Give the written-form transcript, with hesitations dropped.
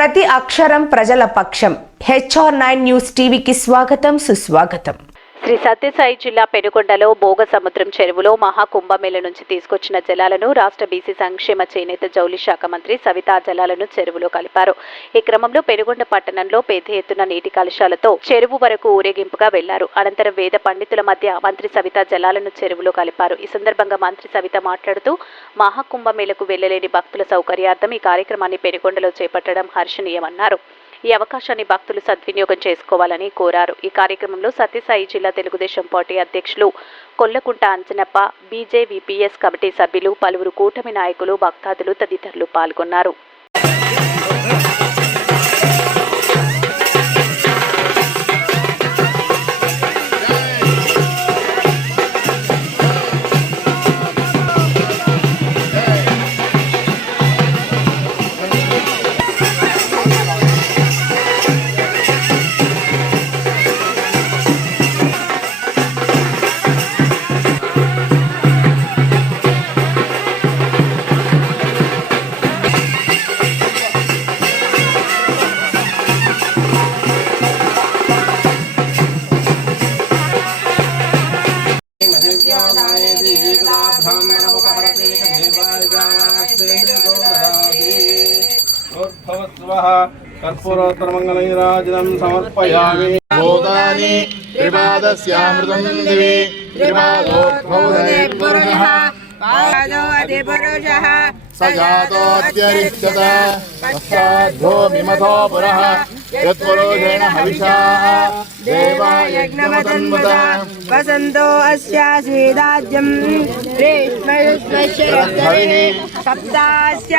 ప్రతి అక్షరం ప్రజల పక్షం. HR9 న్యూస్ టీవీకి స్వాగతం, సుస్వాగతం. శ్రీ సత్యసాయి జిల్లా పెనుకొండలో భోగ సముద్రం చెరువులో మహాకుంభమేళ నుంచి తీసుకొచ్చిన జలాలను రాష్ట్ర బీసీ సంక్షేమ చేనేత జౌళి శాఖ మంత్రి సవితా జలాలను చెరువులో కలిపారు. ఈ క్రమంలో పెనుకొండ పట్టణంలో పెద్ద ఎత్తున నీటి కలశాలతో చెరువు వరకు ఊరేగింపుగా వెళ్లారు. అనంతరం వేద పండితుల మధ్య మంత్రి సవితా జలాలను చెరువులో కలిపారు. ఈ సందర్భంగా మంత్రి సవిత మాట్లాడుతూ మహాకుంభమేళకు వెళ్లలేని భక్తుల సౌకర్యార్థం ఈ కార్యక్రమాన్ని పెనుకొండలో చేపట్టడం హర్షణీయమన్నారు. ఈ అవకాశాన్ని భక్తులు సద్వినియోగం చేసుకోవాలని కోరారు. ఈ కార్యక్రమంలో సత్యసాయి జిల్లా తెలుగుదేశం పార్టీ అధ్యక్షులు కొల్లకుంట అంజనప్ప, బీజేవీపీఎస్ కమిటీ సభ్యులు, పలువురు కూటమి నాయకులు, భక్తాదులు తదితరులు పాల్గొన్నారు. कर्पूरोत्तरमङ्गलनीराजनं समर्पयामि। भूतानि त्रिपादस्यामृतं दिवि त्रिपादोद्भवदेवपुरुषः पादोऽधिपुरुषः सजातोऽत्यरिष्यत पश्चाद्भूमिमथो पुरः यत्पुरुषेण हविषा देवायज्ञमतन्वत वसन्तो अस्यासीदाज्यं ग्रीष्मयुष्मस्य सप्तास्य